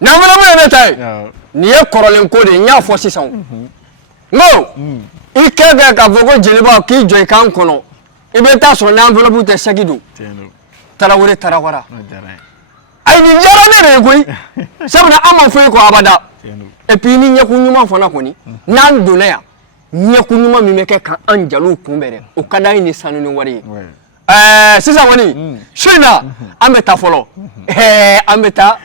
na mana ne tai ni e korolen ko de nya fo sisan no I kebe ka fogo jeliba ki joy kan kono ibe ta so na envelope te sagidu tarawore tarawara ay ni jara ne ko sabna ama fo ko abada e puis ni nyaku nyuma fo na koni nan dona ya nyaku nyuma mi meke kan anjalu kumbere o kada ni sanu ni wari sisa woni shina ameta folo ameta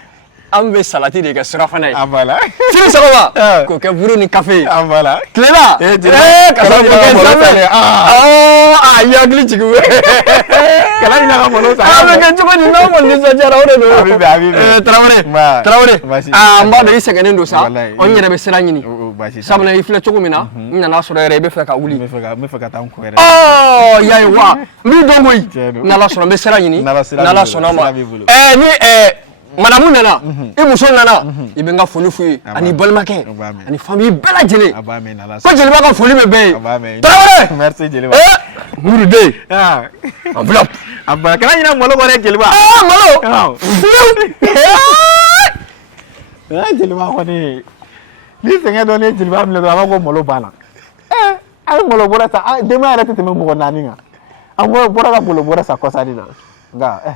ambe salati de ka surafana abala sini sababa ko ke buru ni café abala clela ka ya gli chigu kala ni na molo sa ke chuma ni no mon ni so jara ore no habibi traore mba de sekene ndo sa on yere be sira nyini sabna ifle chugumina ina na soro yere be fe ka wuli me fe ka tan ko yere yayi wa mi dongoyi na la soro be sira nyini na la soro ma ni Madame Nana, Ibuso Nana, Ibenga Folu Fui, Ani Bolmake, Ani famille Bella Jene. Pas Jelba ka Foli bébé. Merci Jelba. Mourde. Enveloppe. Abba kana ina molo gore Jelba. Molo. Jelba ko ni. Ni senga donné Jelba me do ko molo bana. Ay molo bora sa dema ara tete me mo nani nga. Amo bora ka molo bora sa ko sa dina. Nga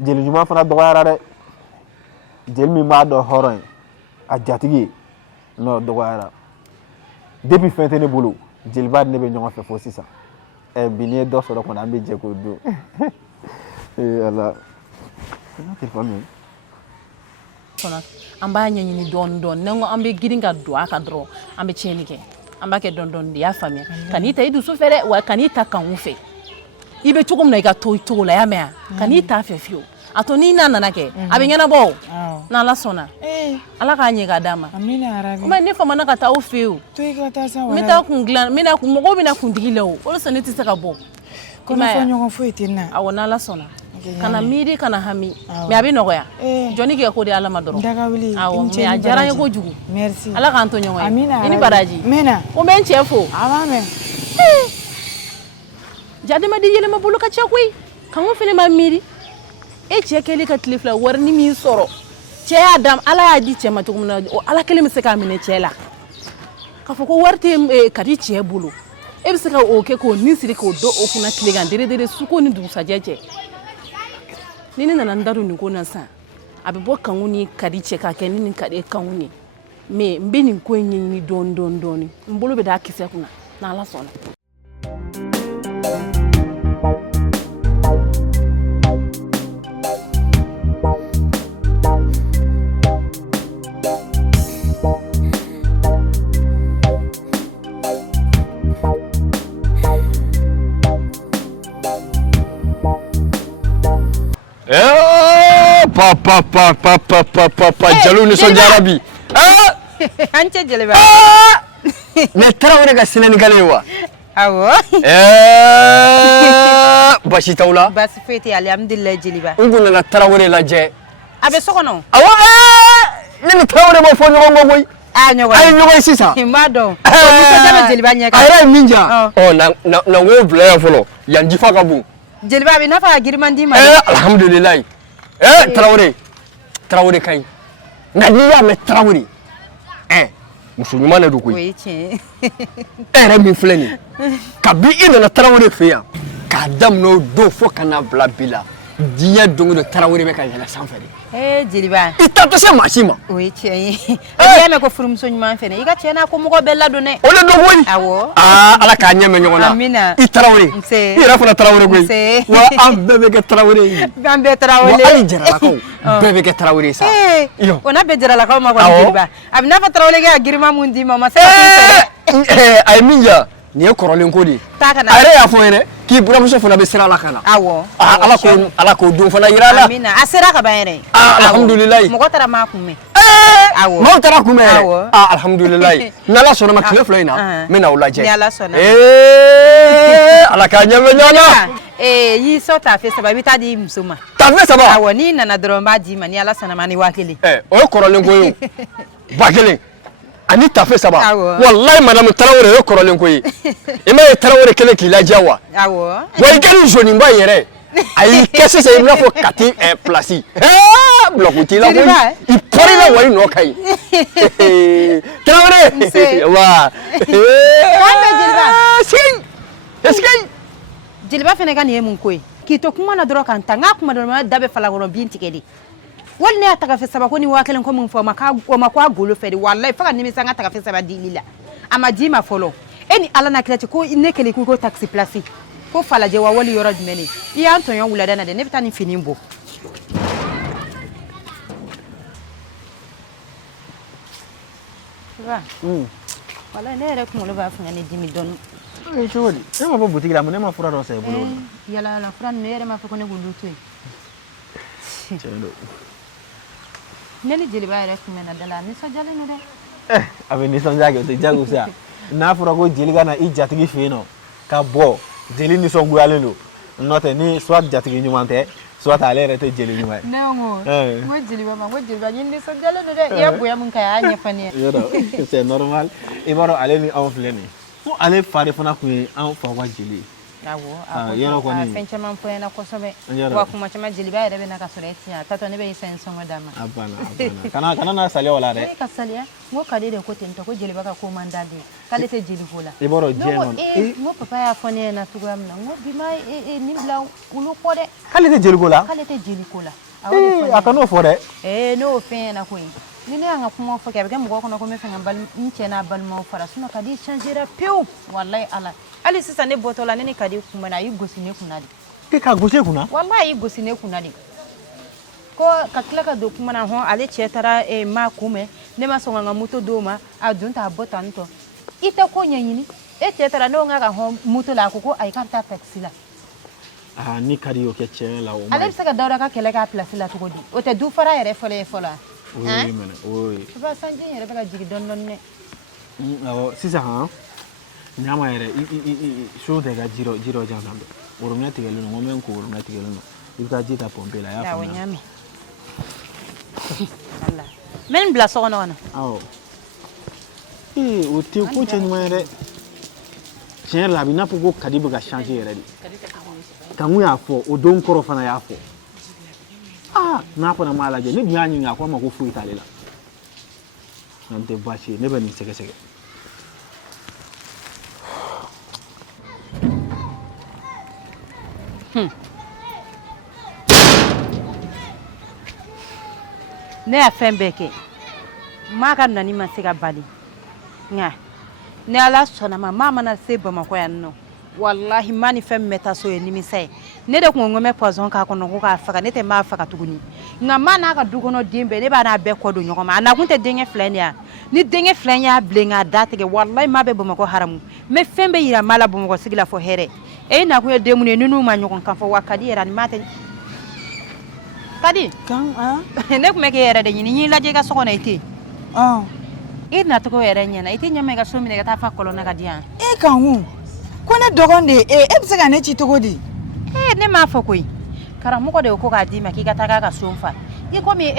jeli juma fana dogoyara de jeli mi ma do horon a jatigi no dogoyara depuis fête ne bolo jeli ba ne be nyonga fe fo sisa e bini do so do ko na be je ko do ala téléphone sona amba nyanyi ni don nango ambe giringa do aka dro ambe chenike amba ke don ya famia kanita idu so fere wa kanita kan ufe ibe chugum na iga to la ya mea kanita fefio atoni na nanake abinyana bo na la sona ala ka nyi ga dama amina arabi kuma ne fama na ka ta ofeu to iga ta sa wala meta ku nglan mina ku mogo bina ku ndigilo o so ne tisa ka bo kuma fa nyongo fo itina awona la sona kana miri kana hami me abi nogoya joni ke ko de ala madoro daga wili awo me ajara ye ko jugu merci ala ka anto nyongo amina ini baraji mena o men chefo awame jade ma di yele ma bulu ka chakui kan wo fele ma miri e chekeli ka tlifla warni mi soro che adam ala ya di chema to kumna ala kele mi se ka mine chela ka foko warte ka di che bulu e bi se ka o ke ko ni siri ko do o kuna tligan dere su ko ni du sa jeje ni na ndaru ni ko na sa abi bo kan woni ka di che ka ke ni ka de kan woni me mbe ni ko nyi ni don mbolo be da kise kuna na ala sona Papa jalu ni so jarabi ance jeleba ne tarawore ga sinani kalewa awo bashi tawla bas fete alhamdulillah jeleba nguna na tarawore la je abe sokono awo ni tarawore mo fo nyogo boy nyogo ay nyogo sisa himado ko jaba jeleba nyaka ay minja na wo blaya folo yanji fa ka bu jeleba bi nafa girmandi ma alhamdulillah Traoré kai na diya me Traoré musulman na duko oui tiens era mi fleni kabi ina na Traoré fiya ka dam no do fo kana bla bila diya dongo de Traoré be ka yana sanfere jeliba ita to se machima oui tiens e me ko furum so nyuma fene iga tiena ko mo ko bella do ne o le do boy awo ala ka nyame nyona amina i Traoré ira fo na Traoré goy wa ambebe ke Traoré gambe Traoré wa ali jara ko bebe ke Traoré sa yo ona be jara la ko ma ko jeliba abina fa Traoré ga girma mundi mama sa ay minja ni e korolen ko di are ya fo ene ki buramuso fo na be sira la kana awo ala ko dun fana yirala amina asira ka bayere alhamdulillah mo ko tara ma kume awo mo tara kume alhamdulillah nala sona ma kile flaina me na ulaje ni ala sona ala ka nyame nyona yi so ta fe sababi ta di musuma ta fe saba awo ni na dromba di ma ni ala sona ma ni wakili o korolen ko yo bakele ani tafe saba wallahi madame Traoré yo korolen ko yi e ma Traoré kele ki la jawa wa igani joni ba yere ayi kese se ina fo kati place bloc ti la ko I pori la wari no kai Traoré wa sin eskay Jeliba fene kan ye mun koy ki to kuma na doro kan tanga kuma do ma dabe fala gono bin tikedi wal ne ataka fe saba ko ni wakelen ko mun fo maka o makwa golo fedi wallahi fa kan ni misanga ataka fe saba dilila amadi ma folo eni ala na kreti ko ne kele ko taxi place ko fala je wa wali yoro dumeni I anton yon wulada na de ne bitani finimbo va wala ne re ko lo ba fanga ne dimi don e jodi e ma boutique la mo ne ma fura do sai bolo yala la fura ne re ma fa ko ne gundu tu celo neni Jeliba re ko mena dala ni so jale no de ave ni son jage te jago sa na fura ko Jeliga na I jatigi fino ka bo Jeli ni son guyale lo note ni soit jatigi nyumante soit ale rete Jeli nyuma Nengo mo Jeliba ni so jale no de ya boya mun kay anya fani c'est normal e baro ale ni en fleni fo ale fare fana ku en fa wa Jeli awo yero ko ni fenche man po na ko sobe wa kuma chama Jeliba ere be na ka soreti ya tato ne be sen songo dama abana kana na sale wala de ka sale ngo ka de ko tento ko Jeliba ka ko mandadi kale te Jeli vola e baro jenon ngo papa ya fone na tugam na ngo bi mai ni bla ulu ko de kale te Jeli gola kale te Jeli kola akano fo de no fe na ko ni ne anga kuma fo ke be mo ko na ko me fe ngambal nche na bal mo fara suno ka di changer peu wallahi ala ali sisa ne botola ne kadi kuma na yugo sine kunadi ke ka goshe kuna wallahi yugo sine kunadi ko kakla ka do kuma na ho ale chetara ma kume ne ma songa ngamuto doma adunta botanto ita ko nyanyini chetara no nga ka ho muto la ko ay kanta taxi la ni kadi o ke chela o ale saka dawra ka kele ka place la to godi o te du fara yere fola oui mena oui ba sanje yere ba jigi don ne awo sisa ha nyama yere so de ga jiro jangambe oromna tigelu no men ko oromna tigelu no ibka jita pompe la ya fa nyami Allah men bla so no awo o ti ko chen yere chen la bina pogo kadibu ga changer yere di kangu ya fo o don koro fana ya fo na ko na mala je ni biya nyi akwa mako fu italela nante bashi ne bani sege ne ya fembeke maka nani masika bali nga ne ala sona mama na se Bamako ya no wallahi mani fem meta so ni mi sai ne de ko ngome poison ka ko no ko afaka ne te ma afaka tuguni nga mana ka dugo no dimbe ne ba na be ko do nyoko ma na kunte denge flen ya ni denge flen ya blenga datege wallahi ma be Bamako haramu me fembe yira mala Bamako sigila fo here na ko demu ne nunu ma nyoko kan fo wakadi era ni mate kadi kan ne ko meke era de ni laje ga so ko na ite na to ko era nyana ite nyame ga so mi ne ga ta fa kolona ga dia kan hu ko ne dogon de e be se ga ne chi to godi ne ma fa koi karamu ko de ko ga di ma ki ga ta ga so fa yi ko mi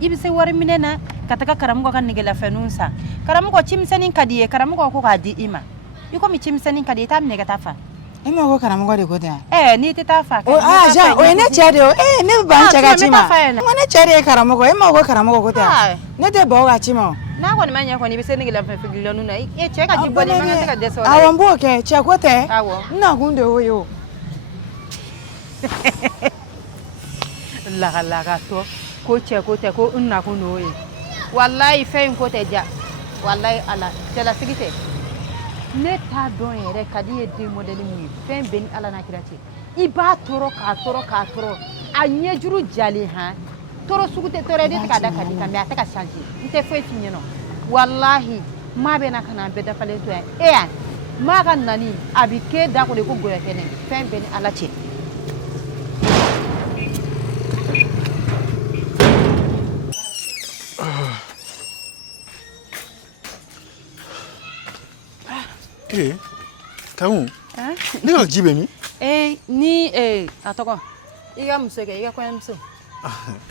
ibi se wari minena kataka karamu ko kan ni gela fenunsa karamu ko chimsenin kadi karamu ko ga di ima yi ko mi chimsenin kadi ta mi ne ga ta fa ma ko karamu ko de ko ta ni ti ta fa ja o ne chere o ne ban chaga chima mo ne chere karamu ko ma ko karamu ko ta ne te bo ga chima na ko ni manya ko ni be se ni gela fegilo nu na che ka jibbo ni manga ka deso awon bo ke che ko te awo na gunde o yo la ga to ko che ko te ko nna ko no yi wallahi fe ko te ja wallahi ala che la sigite ne ta don yere kadi e de model mi fe ben ala na kirati iba toro ka anye juru jali ha toro sugute tore de ka da kadi kan me ataka change nte fe tinye no wallahi ma be na kana be da fale to ma kan nani abike da ko de ko goya kene fe ben ala che kamu ni ga jibe mi ni atoko iga museke iga kwa mso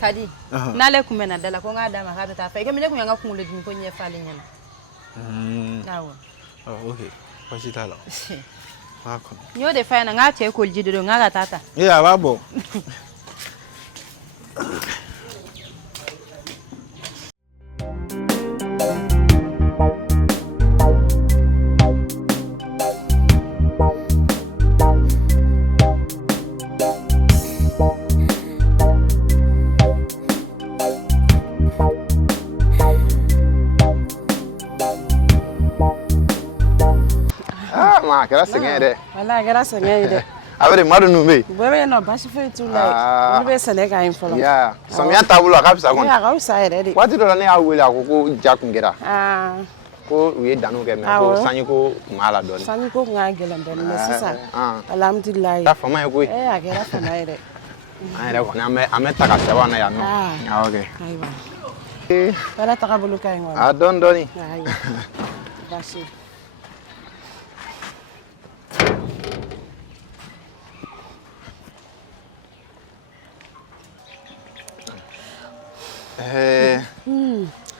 kadi nale kumena dala ko ngada ma ka ta fa iga mile kunyanga kungulo dimi ko nye fale nyana nawo okay kwashi tala mako nyo de fa na nga che ko jido nga ga tata babo Ah, kɛra sɛgɛn ye dɛ. Wala a kɛra sɛgɛn ye dɛ. A bɛ maa ninnu bɛ yen. Bɛɛ bɛ yen nɔ basi foyi t'u la yen. Olu bɛ sɛnɛ k'a ye fɔlɔ. Ya samiya taabolo a ka fisa kɔni. A ka fisa yɛrɛ de. Waati dɔ la ne y'a wele a ko ko ja kun kɛra. Ko u ye danniw kɛ mais ko sanji ko kun b'a la dɔɔnin. Sanji ko kun ka gɛlɛn dɔɔnin mais sisan alhamdulilayi. A fama ye koyi. A kɛra fama ye dɛ. An yɛrɛ kɔni an bɛ taga sɛbɛn na yan nɔ. Awɔ kɛ. Ayiwa. Baara tagabolo ka ɲi wa? A dɔɔnin dɔɔnin. Ayiwa. Basi.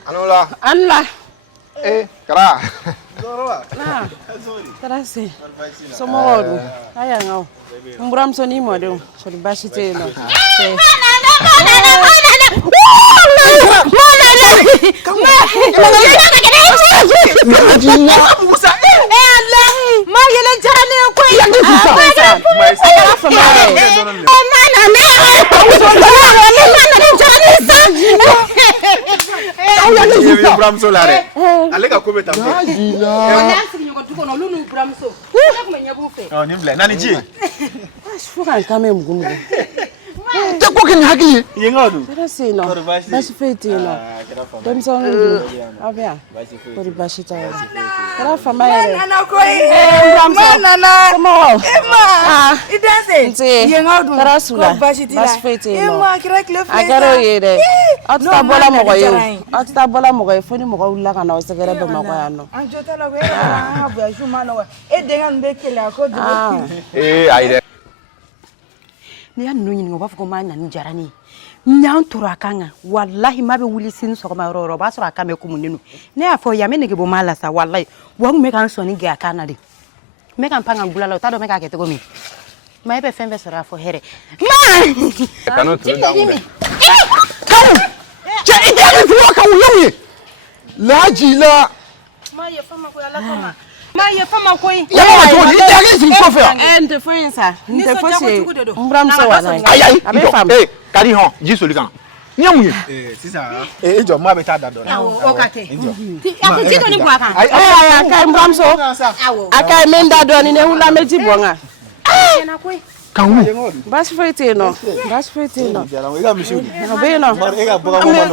Anula. Anula. Kara. Na. Kara se. Somɔgɔw dun. A y'an ka. N buramuso n'i mɔdenw. Kɔni baasi tɛ yen nɔ. Ma yɛlɛ jara ne ye koyi. Buramuso la dɛ. Ale ka ko bɛ tan fɔ. N'an sigi ɲɔgɔn du kɔnɔ olu n'u buramuso. Ne tun bɛ ɲɛ b'u fɛ. Nin filɛ nani ji ye. Fo ka n kan mɛn mugu mugu. Tɛ ko kɛ nin hakili ye. Yen ka don. Kɛra se yen nɔ. Basi foyi tɛ yen nɔ. Denmisɛnninw don. Aw bɛ yan. Kɔri basi t'a la. Kɛra fama yɛrɛ. Nana koyi. Ma nana. Somɔgɔw. Emma. I danse. Nse. Yen ka don. Kɛra su la. Basi t'i la. Basi foyi tɛ yen nɔ. Emma kɛra tile fila A kɛra o ye dɛ. Aw tɛ taa bɔla mɔgɔ ye o. o. Aw tɛ taa bɔla mɔgɔ ye fo ni mɔgɔ wulila ka na aw sɛgɛrɛ Bamakɔ yan nɔ. An jo t'a la koyi. An ka voyage ma nɔgɔ. E denkɛ ninnu bɛ keleya a ko dogo. Ayi dɛ. Ni y'a ninnu ɲininka u b'a fɔ ko maa nani jara ne ye. N'an tora a kan kan walahi maa bɛ wuli sini sɔgɔma yɔrɔ o yɔrɔ o b'a sɔrɔ a kan bɛ kumunen don. Ne y'a fɔ yan n bɛ nege bɔ maa la sa walahi wa n tun bɛ ka n sɔnni gɛn a kan na de. N bɛ ka n pan ka n bula la o t'a dɔn n bɛ k'a kɛ cogo min. Maa e bɛ fɛn bɛɛ sɔrɔ a fɔ hɛrɛ. Kanu tulu d'anw dɛ. Kanu cɛ i tɛ hakili tigi ka wuli ye. Laji la. Maa ye fama koyi ala kama. Maa ye fama koyi. Yala cogo di i tɛ hakili sigi kɔfɛ yan. N tɛ foyi ye sa. N tɛ foyi se. N buramuso wa la. Ayi i jɔ ka di hɔn ji soli kan. Ni ye mun ye. Sisan i jɔ maa bɛ taa da dɔ la. O ka kɛ. A ko ji dɔɔni bɔ a kan. A ka ɲi n buramuso. A ka ɲi n bɛ n da dɔɔni ne wula n bɛ ji bɔ n kan. Kan wuli. Baasi foyi tɛ yen nɔ. Baasi foyi tɛ yen nɔ. I ka misiw di. O bɛ yen nɔ.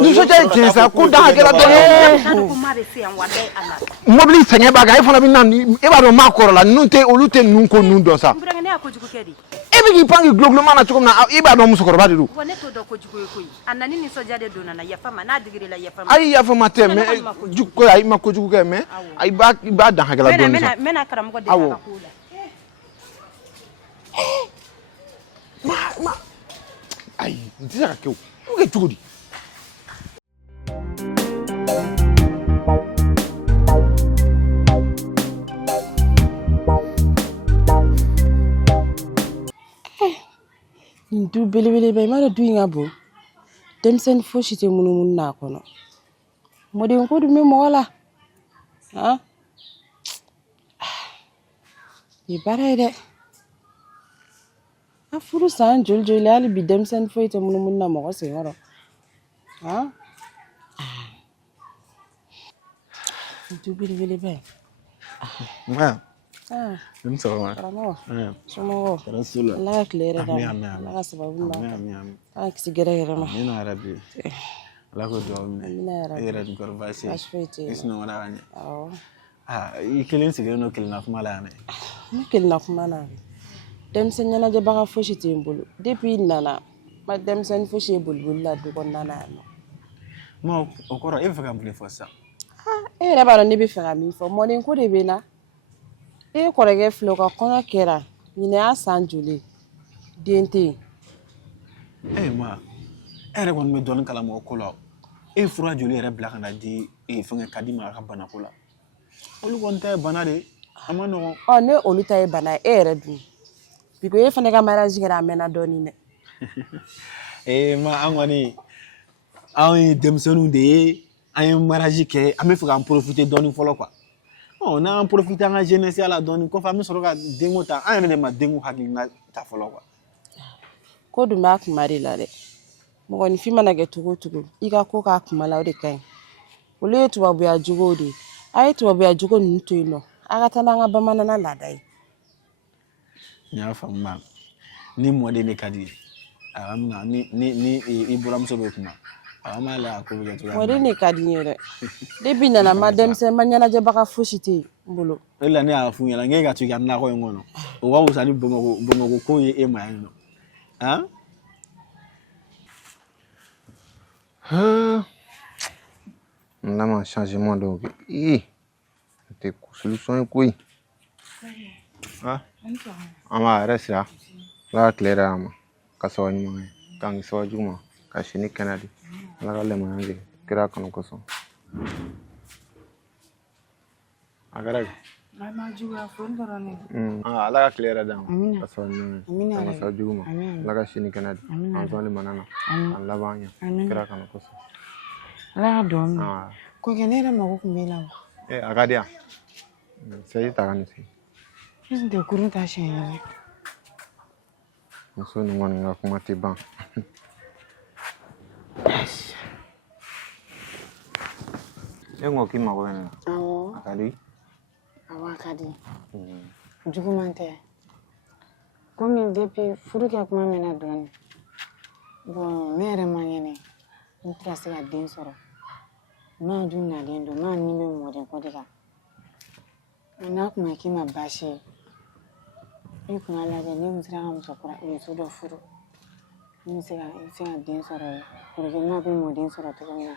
Nisɔndiya jɛn sa ko da hakɛla dɔrɔn. Mobili sɛgɛn b'a kan e fana bɛ na e b'a dɔn maa kɔrɔla ninnu tɛ olu tɛ ninnu ko ninnu dɔn sa. E bɛ k'i pan k'i guloguloma na cogo min na i b'a dɔn musokɔrɔba de don. Wa ne t'o dɔn kojugu ye koyi. A nani nisɔndiya de donna na yafa ma n'a digir'i la yafa ma. Ayi yafa ma tɛ mais ko ayi ma kojugu kɛ mais i b'a dan hakɛla dɔɔnin sa. N bɛna karamɔgɔ deli a ka ko la. Ayi n tɛ se ka kɛ o o kɛ cogo di. Nin du belebeleba i m'a dɔn du in ka bon denmisɛnnin fosi tɛ munumunu n'a kɔnɔ mɔden ko dun bɛ mɔgɔ la han nin baara ye dɛ a furu san joli joli hali bi denmisɛnnin foyi tɛ munumunu na mɔgɔ senkɔrɔ han du belebeleba ye Ni sɔgɔma. karamɔgɔ somɔgɔw ala ka tile yɛrɛ d'a ma ala ka sababu ɲuman kɛ ala kisi gɛrɛ yɛrɛ ma Amina yarabi. Ala ko duwawu minɛ. Amina yarabi. E yɛrɛ dun kɔrɔ baasi. Baasi foyi tɛ yen. I sunɔgɔla ka ɲɛ. awɔ I kelen sigilen don kelenna kuma la yan dɛ. ne kelenna kuma na denmisɛnnin ɲɛnajɛbaga fosi tɛ n bolo depuis i nana ma denmisɛnnin fosi ye boliboli la du kɔnɔna na yan nɔ Ma o kɔrɔ e bɛ fɛ ka mun de fɔ sisan? e yɛrɛ b'a dɔn ne bɛ fɛ ka min fɔ mɔden ko de bɛ n na e kɔrɔkɛ filɛ o ka kɔɲɔ kɛra ɲinɛ y'a san joli den tɛ yen Ma e yɛrɛ kɔni bɛ dɔɔnin kalama o ko la e ye fura joli yɛrɛ bila ka na di fɛngɛ ka di ma a ka banako la olu kɔni ta ye bana de a ma nɔgɔn. ɔ ne olu ta ye bana ye e yɛrɛ dun biko e fana ka mariage kɛra a mɛnna dɔɔnin dɛ Ma an kɔni anw ye denmisɛnninw de ye an ye mariage kɛ an bɛ fɛ k'an profiter dɔɔnin fɔlɔ quoi. N'an profiter an ka jeunesse la dɔɔnin kɔfɛ an bɛ sɔrɔ ka denko ta an yɛrɛ de ma denko hakilina ta fɔlɔ quoi. ko dun b'a kuma de la dɛ mɔgɔninfin mana kɛ cogo o cogo i ka ko k'a kuma la o de ka ɲi olu ye tubabuya jogow de ye a ye tubabuya jogo ninnu to yen nɔ a ka taa n'an ka bamanana laada ye Nya fama ni mode ne kadi amna ni iburam so be kuma ama la ko be to mode ne kadi nyere depuis nana madame se manyana je baka foshite mbolo ela ni afu yala ngeka tu ya na ko ngono o wa usani bomo ko ye e ma no on a un changement donc c'était solution quoi ama reste là la claire ama kasawani ma kan sawajuma ka shini kanadi la galle ma nge kira kono koso agara ma juga fon dorone ala claire da kasawani ma sawajuma la ga shini kanadi an zone manana an labanya kira kono koso la dom ko genera mago kumela agadia sai ta kan sai de kurun ta shen muso ni ngoni nga kuma tiban ki mago na akadi awakadi jugumante komi depuis furu ke kuma mena don bon mere manyene ntra se la den soro ma junna den do ma ni me mo den ko diga na kuma ki ma bashi ni kuna la de ni mtra am sokora ni so do furu ni se ga den soro ko ke ma be mo den soro to na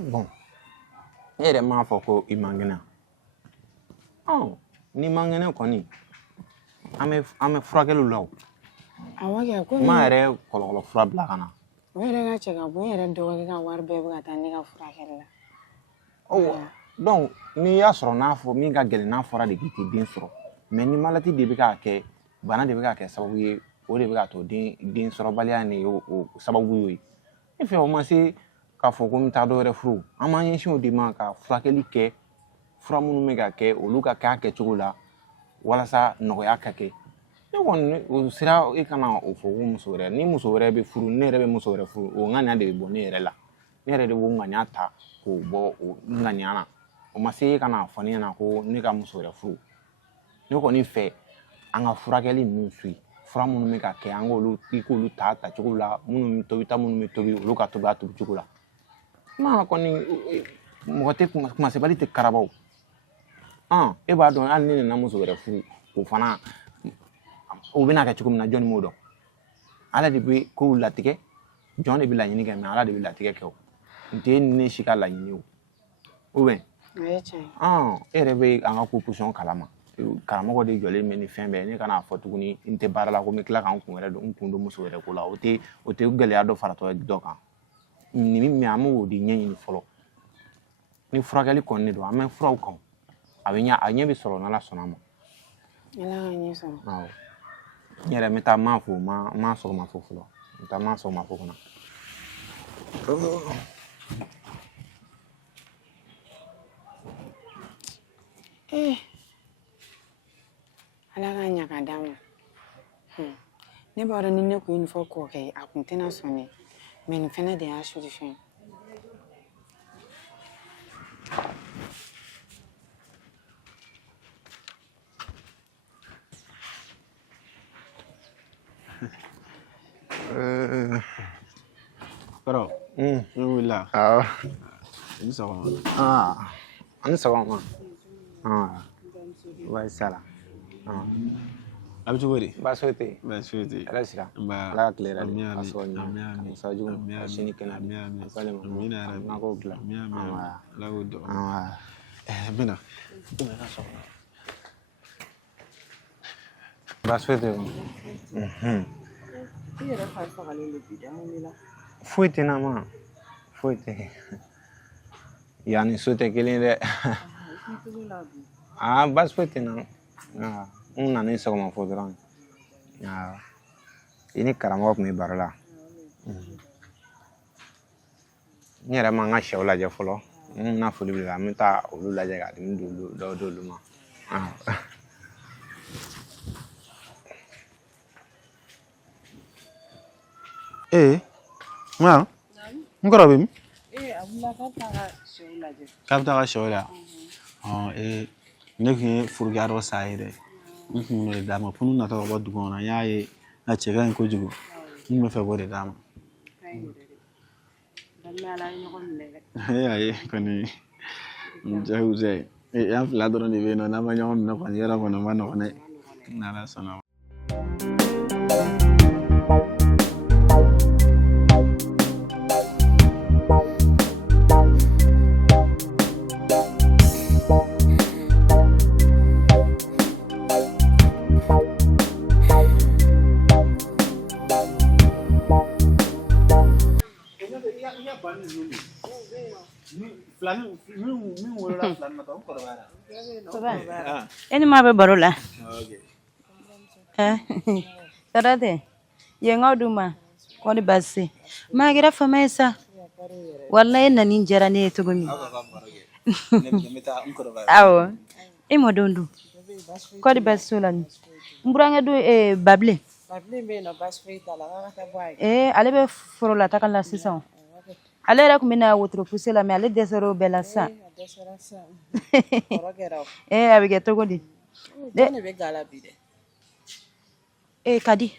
bon ere ma fo ko imangena ni mangena ko ni ame furakelu law awage ko ma ere kolokolo fura bla kana were ga chega bo ere do ga war be ga ta ni ga furakelu la donc ni ya sɔrɔ n'a fɔ min ka gɛlɛn n'a fɔra de k'i tɛ den sɔrɔ mais ni maladie de bɛ k'a kɛ bana de bɛ k'a kɛ sababu ye o de bɛ k'a to den sɔrɔbaliya ni o sababu ye ne fɛ o ma se k'a fɔ ko n bɛ taa dɔ wɛrɛ furu an m'an ɲɛsin o de ma ka furakɛli kɛ fura minnu bɛ ka kɛ olu ka kɛ a kɛcogo la walasa nɔgɔya ka kɛ ne kɔni o sera e kana o fɔ ko muso wɛrɛ ni muso wɛrɛ bɛ furu ne yɛrɛ bɛ muso wɛrɛ furu o ŋaniya de bɛ bɔ ne yɛrɛ la ne yɛrɛ de b'o ŋaniya ta k'o bɔ o ŋaniya na o ma se kana fɔ ne ɲɛna ko ne ka muso wɛrɛ furu ne kɔni fɛ an ka furakɛli ninnu suit fura minnu bɛ ka kɛ an k'olu i k'olu ta tacogo la minnu bɛ tobi ta minnu bɛ tobi olu ka tobi a tobicogo la ma kɔni mɔgɔ tɛ kumasebali tɛ karabaw e b'a dɔn hali ne nana muso wɛrɛ furu o fana o bɛna kɛ cogo min na jɔnni m'o dɔn ala de bɛ kow latigɛ jɔn de bɛ laɲini kɛ mais ala de bɛ latigɛ kɛ o n tɛ ne si ka laɲini o ou bien e yɛrɛ bɛ an ka ko position kalama karamɔgɔ de jɔlen bɛ ni fɛn bɛɛ ne kana fɔ tuguni n tɛ baara la ko n bɛ tila ka n kun don muso wɛrɛ ko la o tɛ gɛlɛya dɔ faratɔ dɔ kan mais an b'o de ɲɛɲini fɔlɔ ni furakɛli kɔni de don an bɛ furaw kan a ɲɛ bɛ sɔrɔ n'ala sɔnna ma n yɛrɛ n bɛ taa maa fo maa sɔgɔma fo fɔlɔ n bɛ taa maa sɔgɔma fo kɔnɔ ala ka ɲa ka d'a ma ne b'a dɔn ni ne kun ye nin fɔ kɔkɛ ye a kun tɛna sɔn ne mais nin fɛnɛ de y'a solution Kɔrɔ ne wulila i ni sɔgɔma ani sɔgɔma baasi sala a bɛ cogo di baasi foyi tɛ yen baasi foyi tɛ yen ala sira ala ka tile yɛrɛ de ka sɔrɔ ɲɛ ka sababu jugu ka sini kɛnɛ de ka falen ma n'a ko dilan ala k'o dɔn n bɛna ka sɔgɔma baasi foyi tɛ yen i yɛrɛ fari fagalen don bi dɛ mun b'i la foyi tɛ na ma foyi tɛ yanni so tɛ kelen dɛ baasi foyi tɛ na n nana ni sɔgɔma fo dɔrɔn i ni karamɔgɔ tun bɛ baro la n yɛrɛ ma n ka sɛw lajɛ fɔlɔ n na foli bɛ la n bɛ taa olu lajɛ ka dimi dɔw d'olu ma ma n kɔrɔ bɛ min a wulila k'a bɛ taa ka sɛw lajɛ k'a bɛ taa ka sɛw la ne kun ye furugiyarɔ sa ye dɛ n kun b'o de d'a ma pour n'u natɔ ka bɔ dugu kɔnɔ n y'a ye a cɛ ka ɲi kojugu n bɛ fɛ k'o de d'a ma ayi kɔni jagosa ye an fila dɔrɔn de bɛ yen nɔ n'an ma ɲɔgɔn minɛ kɔni yɔrɔ kɔnɔ ma nɔgɔn dɛ n'ala sɔnna Ini mah be baru lah. Tadi, yang kau duma, kau di basi. Mak kira famesa. Wallahi nani jarane itu guni. Awo, ini mau dundu. Kau di basi ulan. Murangnya du bable. Ale be forola takkan sisan. Ale yɛrɛ kun bɛna wotoro pousse la mais ale dɛsɛra o bɛɛ la sisan a bɛ kɛ cogo di Kadi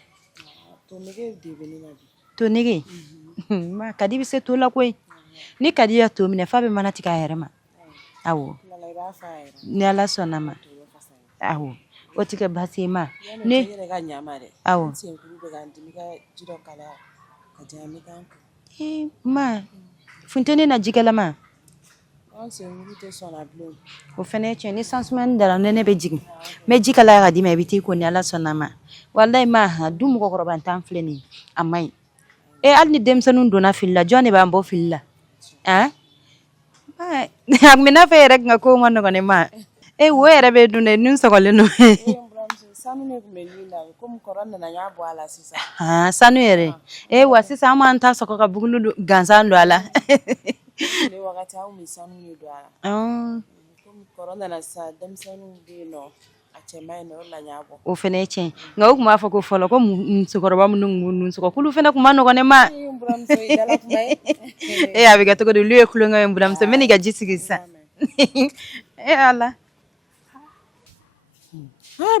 to nege ma Kadi bɛ se to la koyi ni Kadi ya to minɛ f'a bɛ mana tigɛ a yɛrɛ ma awɔ ni Ala sɔnna ma awɔ o tɛ kɛ baasi ye ma ne awɔ ma funteni na jigalama o fana ye tiɲɛ ni sansumani dara ne bɛ jigin mɛ ji kalaya ka di ma i bɛ t'i ko ni Ala sɔnna ma walayi ma du mɔgɔkɔrɔba ntan filɛ nin ye a ma ɲi hali ni denmisɛnninw donna fili la jɔn de b'an bɔ fili la a kun bɛ n'a fɔ e yɛrɛ kun ka kow ma nɔgɔn ne ma wo yɛrɛ bɛ dun dɛ nun sɔgɔlen don sanu ne kun bɛ min na komi kɔrɔ nana n y'a bɔ a la sisan sanu yɛrɛ wa sisan an m'an ta sɔgɔ ka buguni gansan don a la ne wagati an bɛ sanu de don a la komi kɔrɔ nana sisan denmisɛnninw bɛ yen nɔ a cɛ man ɲi nɔ o la n y'a bɔ o fana ye tiɲɛ nka o tun b'a fɔ ko fɔlɔ ko musokɔrɔba minnu tun b'u nun sɔgɔ k'olu fana tun ma nɔgɔn ne ma buramuso ye dala kuma ye a bɛ kɛ cogo di olu ye kulonkɛ ye buramuso n bɛ n'i ka ji sigi sisan Ala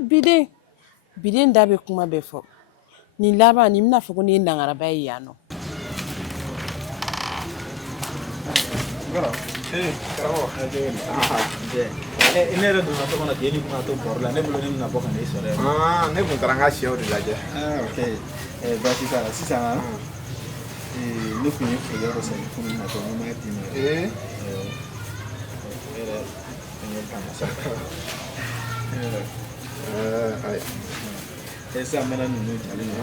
biden da bɛ kuma bɛɛ fɔ nin laban nin bɛna fɔ ko nin ye nangaraba ye yan nɔ ne yɛrɛ donna so kɔnɔ ten ni kuma to baro la ne bolo ne bɛna bɔ ka n'e sɔrɔ yan ne kun taara n ka sɛw de lajɛ baasi t'a la sisan ne kun ye feere yɔrɔ sɛnɛ kun min na to ne m'a d'i ma yɛrɛ fɛngɛ kama sa sisan mana ninnu jalen don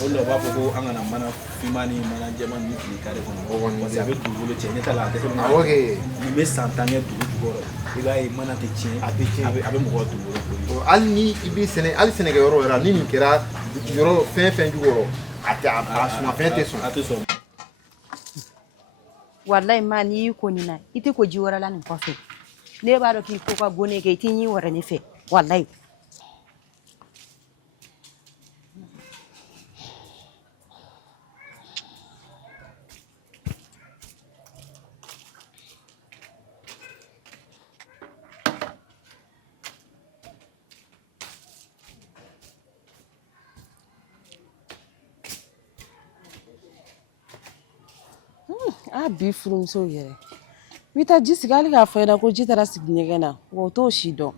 o de la u b'a fɔ ko an kana mana finman ni mana jɛman ninnu fili kare kɔnɔ parce que a bɛ dugukolo tiɲɛ ne ta la a tɛ nin bɛ san 10 kɛ dugu jukɔrɔ i b'a ye mana tɛ tiɲɛ a bɛ mɔgɔ dugukolo hali ni i bɛ sɛnɛ hali sɛnɛkɛ yɔrɔ yɛrɛ ni nin kɛra yɔrɔ fɛn jukɔrɔ a sumafɛn tɛ sɔn wallahi ma n'i y'i ko nin na i tɛ ko ji wɛrɛ la nin kɔfɛ ne b'a dɔn k'i ko ka go ne kɛ i t'i ɲi wɛrɛ ne fɛ wallahi bi furumusow yɛrɛ n bɛ taa ji sigi hali k'a fɔ i ɲɛna ko ji taara sigi ɲɛgɛn na wa o t'o si dɔn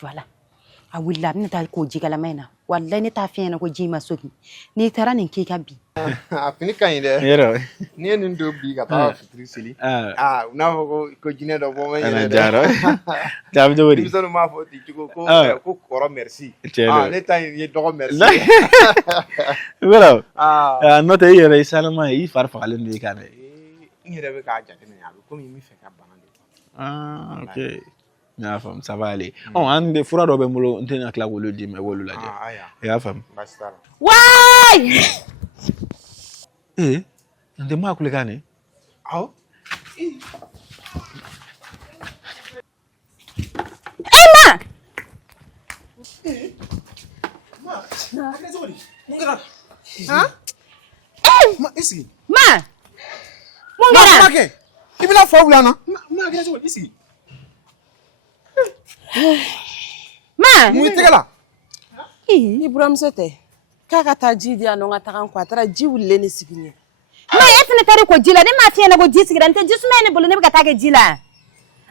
voilà a wulila a bɛna taa k'o jikalama in na wallahi ne t'a f'i ɲɛna ko ji ma sogin n'i taara nin k'i ka bi a fini ka ɲi dɛ n'i ye nin don bi ka taa fitiri seli n'a fɔ ko jinɛ dɔ bɔ ma yɛrɛ dɛ jaabi cogo di denmisɛnninw b'a fɔ ten cogo ko kɔrɔ merci ne ta in ye dɔgɔ merci n'o tɛ i yɛrɛ i salama i fari fagalen don i kan dɛ n yɛrɛ bɛ k'a jateminɛ a bɛ komi n bɛ fɛ ka bana de ok n y'a faamu ça va aller an bɛ fura dɔ bɛ n bolo n tɛna tila k'olu d'i ma i b'olu lajɛ i y'a faamu waay n tɛ maa kulekan ne awɔ Ma isi. Ma. Mun Ma kɛra? kɛ. I bɛna fɔ wula na. Ma kɛ cogo di isi. Ma. Mun tɛgɛ la. I buramuso tɛ k'a ka taa ji di yan nɔ ka taga a taara ji wulilen ne sigi ɲɛ. Ma e fana taara ko ji la ne m'a f'i ɲɛna ko ji sigira n tɛ ji suma ne bolo ne bɛ ka taa kɛ ji la.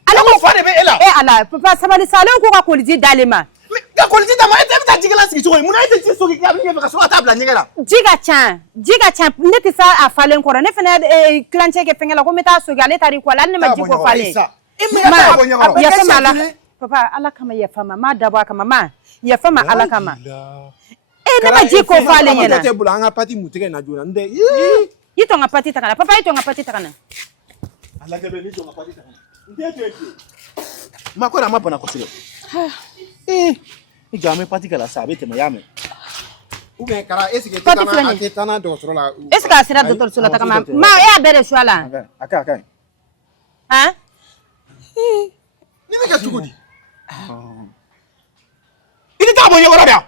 Ale ko fa de bɛ e la. Ala papa sabali sa ale ko ka koliji d'ale ma. Ka koliji d'a ma e bɛ taa jigɛla sigi cogo di mun na e tɛ ji sogi k'a bɛ ɲɛfɛ ka sɔrɔ ka taa bila ɲɛgɛn la. Ji ka ca ne tɛ se a falen kɔrɔ ne fana kilancɛ kɛ fɛngɛ la ko n bɛ taa sogi ale taara i kɔ la hali ne ma ji ko falen. Yafa ma ala papa ala kama yafa ma m'a dabɔ a kama ma yafa ma ala kama. Ne ma ji ko falen ɲɛna. Ne tɛ bolo an ka pati mun tigɛ na joona n tɛ. I tɔ n ka pati ta ka na papa i tɔ n ka pati ta ka na. Ala kɛ bɛ ni tɔ n ka pati ta ka na. N tɛ to yen. Ma ko a ma bana kosɛbɛ. I jɔ an bɛ pati kɛ la sa a bɛ tɛmɛ y'a mɛn. Ou bien kara est-ce que Pati filɛ nin ye. a tɛ taa n'a dɔgɔtɔrɔ la. Est-ce que a sera dɔgɔtɔrɔso la taga ma ma e y'a bɛɛ de su a la. A ka ɲi. Han. Ni bɛ kɛ cogo di. I tɛ taa bɔ ɲɛkɔrɔ de yan.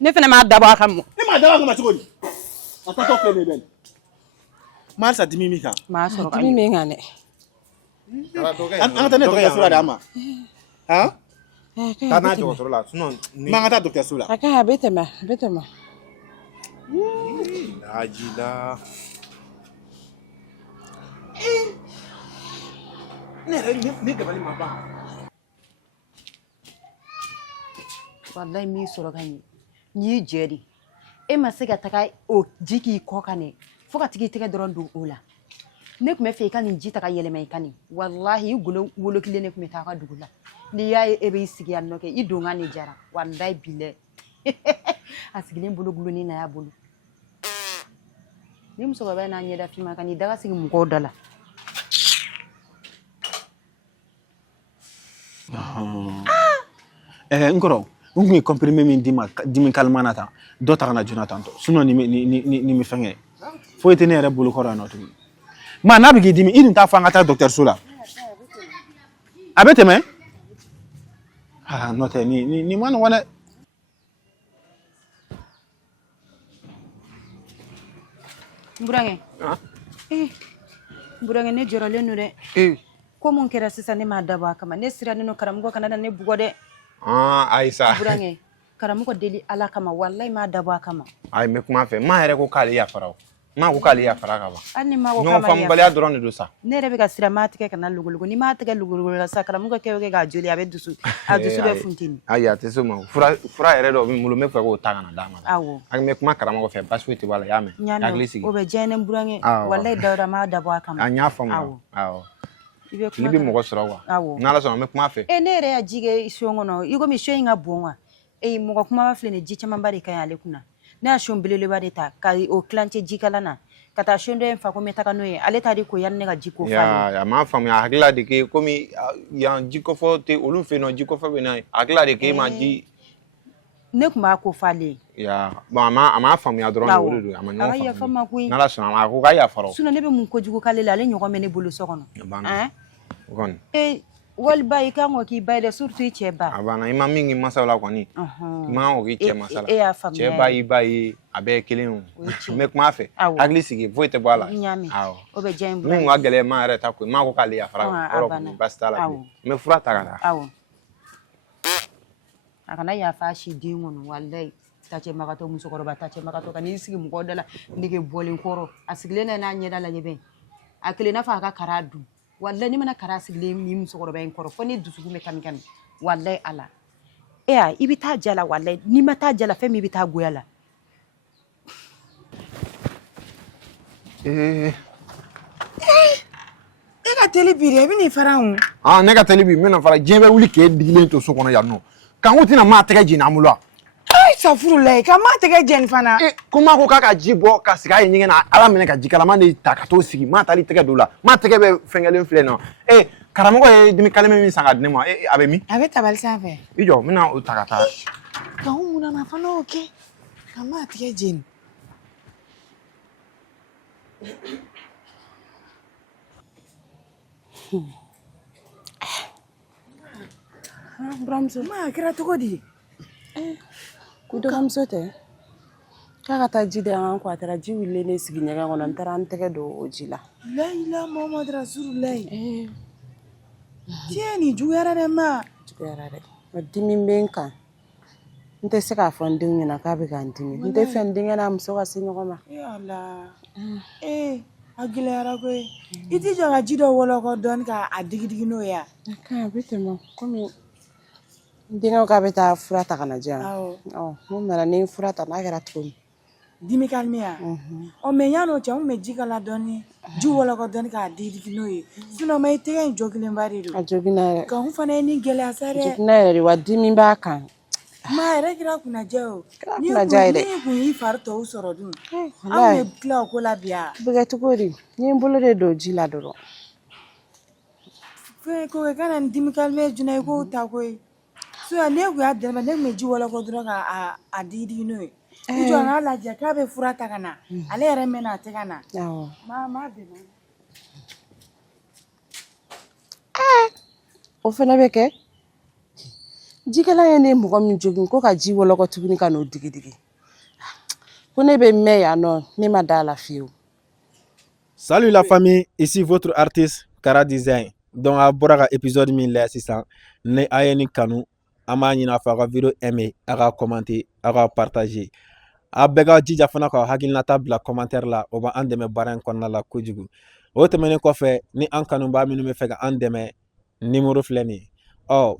Ne fana m'a dabɔ a kama. Ne m'a dabɔ a kama cogo di. A taatɔ filɛ nin ye bɛɛ. Marisa dimi min kan. M'a sɔrɔ ka Dimi bɛ n kan dɛ. An ka taa ne dɔgɔtɔrɔso la de an ma. Han. Taa n'a dɔgɔtɔrɔ la sinon n'an ka taa dɔgɔtɔrɔso la. A ka ɲi a bɛ tɛmɛ a bɛ tɛmɛ. Ajila. Ne yɛrɛ ne dabali ma ban. Wallahi min sɔrɔ ka ɲɛ n y'i jɛ de e ma se ka taga o ji k'i kɔ kan dɛ fo ka tigi tɛgɛ dɔrɔn don o la ne tun bɛ fɛ i ka nin ji ta ka yɛlɛma i ka nin wallahi i golo wolo kelen ne tun bɛ taa ka dugu la n'i y'a ye e b'i sigi yan nɔ kɛ i donkan de jara wallahi bilɛ a sigilen bolo gulonin na y'a bolo ni musokɔrɔba in n'a ɲɛda finma ka n'i daga sigi mɔgɔw da la n kɔrɔ n kun ye comprimé min d'i ma dimi calmant na tan dɔ ta ka na joona tantɔ sinon nin bɛ fɛngɛ foyi tɛ ne yɛrɛ bolo kɔrɔ yan nɔ tuguni ma n'a bɛ k'i dimi i dun t'a fɔ an ka taa dɔgɔtɔrɔso la a bɛ tɛmɛ n'o tɛ nin ma nɔgɔn dɛ. Burankɛ Burankɛ ne jɔrɔlen don dɛ ko mun kɛra sisan ne m'a dabɔ a kama ne sirannen don karamɔgɔ kana na ne bugɔ dɛ. Ayisa. Burankɛ karamɔgɔ deli ala kama wallahi m'a dabɔ a kama. Ayi n bɛ kuma fɛ maa yɛrɛ ko k'ale yafara o maa ko k'ale yafara ka ban. Hali ni maa ko k'a ɲɔgɔn ma faamubaliya dɔrɔn de don sa. Ne yɛrɛ bɛ ka siran maa tigɛ kana logologo ni maa tigɛ logologo la sa karamɔgɔ kɛ o kɛ k'a joli a bɛ dusu bɛ funteni. Ayi a tɛ se o ma fura yɛrɛ dɔ bɛ n bolo n bɛ fɛ k'o ta ka na d'a ma. Awɔ. An bɛ kuma karamɔgɔ fɛ basi foyi tɛ bɔ a la i y'a mɛn hakili sigi. O bɛ diya ne Burankɛ Awɔ. wallahi Dawuda m'a dabɔ a kama. An y'a faamu awɔ I bɛ fili kuma bɛ mɔgɔ sɔrɔ wa Awɔ. n'ala sɔnna an bɛ kuma fɛ. ne yɛrɛ y'a ji kɛ son kɔnɔ i komi son in ka bon wa mɔgɔ kumaba filɛ nin ji camanba de ka ɲi ale kunna ne y'a son belebeleba de ta ka o kilancɛ jikalan na ka taa son dɔ in fa ko n bɛ taga n'o ye ale t'a di ko yanni ne ka ji ko falen. a m'a faamuya a hakilila de k'e komi yan ji kɔfɛ tɛ olu fɛ yen nɔ ji kɔfɛ bɛ na a hakilila de k'e ma ji. Ne tun b'a ko falen. Bon a m'a faamuya dɔrɔn de o de don a ma ɲɔgɔn faamuya. A ka yafa n ma koyi. n'ala sɔnna a ko k'a yafara o. Sinon ne bɛ mun kojugu k'ale la ale ɲɔgɔn bɛ ne bolo so kɔnɔ. A banna o kɔni. Waliba i kan k'o k'i ba ye dɛ surtout i cɛ ba. A banna i ma min k'i mansaw la kɔni i man kan k'o k'i cɛ mansa la. E y'a faamuya cɛ ba y'i ba ye a bɛɛ ye kelen ye o n bɛ kuma a fɛ hakili sigi foyi tɛ bɔ a la. N y'a mɛn o bɛ diya n bolo. min ka gɛlɛn maa yɛrɛ ta ko maa ko k'ale yafara o yɔrɔ kɔni basi t'a la bilen n bɛ fura ta ka taa. Awɔ a kana yafa a si den kɔnɔ walayi tacɛmagatɔ musokɔrɔba tacɛmagatɔ ka n'i sigi mɔgɔw da la nege bɔlen kɔrɔ a sigilen n'a ɲɛda lajɛ bɛn a kelen n'a fɔ a ka kara dun walayi ni mana kara sigilen ni musokɔrɔba in kɔrɔ fo ne dusukun bɛ kami kami walayi ala i bɛ taa jala walayi n'i ma taa jala fɛn min i bɛ taa goya la. E ka teli bi dɛ i bɛ n'i fara o. ne ka teli bi n bɛna fara diɲɛ bɛ wuli k'e digilen to so kɔnɔ yan nɔ kan ko tɛna maa tɛgɛ jeni an bolo wa. Safurulayi ka maa tɛgɛ jeni fana. ko maa ko k'a ka ji bɔ ka sigi a ye ɲɛgɛn na ala minɛ ka ji kalaman de ta ka t'o sigi maa taali tɛgɛ don la maa tɛgɛ bɛ fɛnkɛlen filɛ nɔ karamɔgɔ ye dimi kalime min san ka di ne ma a bɛ min. A bɛ tabali sanfɛ. I jɔ n bɛna o ta ka taa. Ka u munna na fana o kɛ ka maa tɛgɛ jeni. Buramuso maa kɛra cogo di. Ko dɔgɔmuso tɛ k'a ka taa ji di an ko a taara ji wulilen ne sigi ɲɛgɛn kɔnɔ n taara n tɛgɛ don o ji la. La ilaha Muhammad Rasulullah. Tiɲɛ nin juguyara dɛ ma. Juguyara dɛ. O dimi bɛ n kan. N tɛ se k'a fɔ n denw ɲɛna k'a bɛ ka n dimi. N tɛ fɛ n denkɛ n'a muso ka se ɲɔgɔn ma. Ala. A gɛlɛyara koyi. I ti jɔ ka ji dɔ wɔlɔkɔ dɔɔni k'a digi n'o ye. A bɛ tɛmɛ komi n denkɛ k'a bɛ taa fura ta ka na di yan. Mun nana ni fura ta n'a kɛra cogo min. Dimi calme ya. Mais yan'o cɛ n bɛ ji k'a la dɔɔni ji wɔlɔkɔ dɔɔni k'a digi n'o ye. Sinon ma i tɛgɛ in jogilenba de don. A joginna yɛrɛ. Kan fana ye ni gɛlɛya sa dɛ. Joginna yɛrɛ de wa dimi b'a kan. Ma yɛrɛ kɛra kunnajɛ o. Kunnajɛ ye dɛ. Ni kun y'i fari tɔw sɔrɔ dun. An bɛ tila o ko la bi ya. Bɛ kɛ cogo di? N ye n bolo de don ji la dɔrɔn. Ko kɛ kana ni dimi calme junna i k'o ta koyi. Sinon ne kun y'a dɛmɛ ne kun bɛ ji wɔlɔkɔ dɔrɔn k'a digi n'o ye. I jɔ n'a lajɛ k'a bɛ fura ta ka na. Ale yɛrɛ mɛna a tɛ ka na. Ma dɛmɛ. O fana bɛ kɛ. Jikɛla ye ne mɔgɔ min jogin ko ka ji wɔlɔkɔ tuguni ka n'o digi. Ko ne bɛ mɛn yan nɔ ne ma da la fiyewu. Salut la famille, ici votre artiste Kara Design. Donc a bɔra ka épisode min lajɛ sisan ne a ye ni kanu an b'a ɲini a fɛ a ka vidéo aimer a ka commenter a ka partager. A bɛɛ ka jija fana ka hakilinata bila commentaire la o b'an dɛmɛ baara in kɔnɔna la kojugu. O tɛmɛnen kɔfɛ ni an kanubaa minnu bɛ fɛ ka an dɛmɛ numéro filɛ nin ye.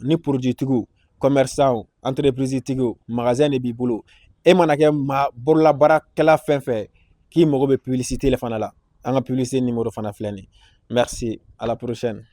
Ni produit tigiw, commerçant, entreprise tigiw, magasin de b'i bolo. E mana kɛ bololabaarakɛla fɛn fɛn k'i mago bɛ publicité la fana la. An ka publicité numéro fana filɛ nin ye. Merci, à la prochaine.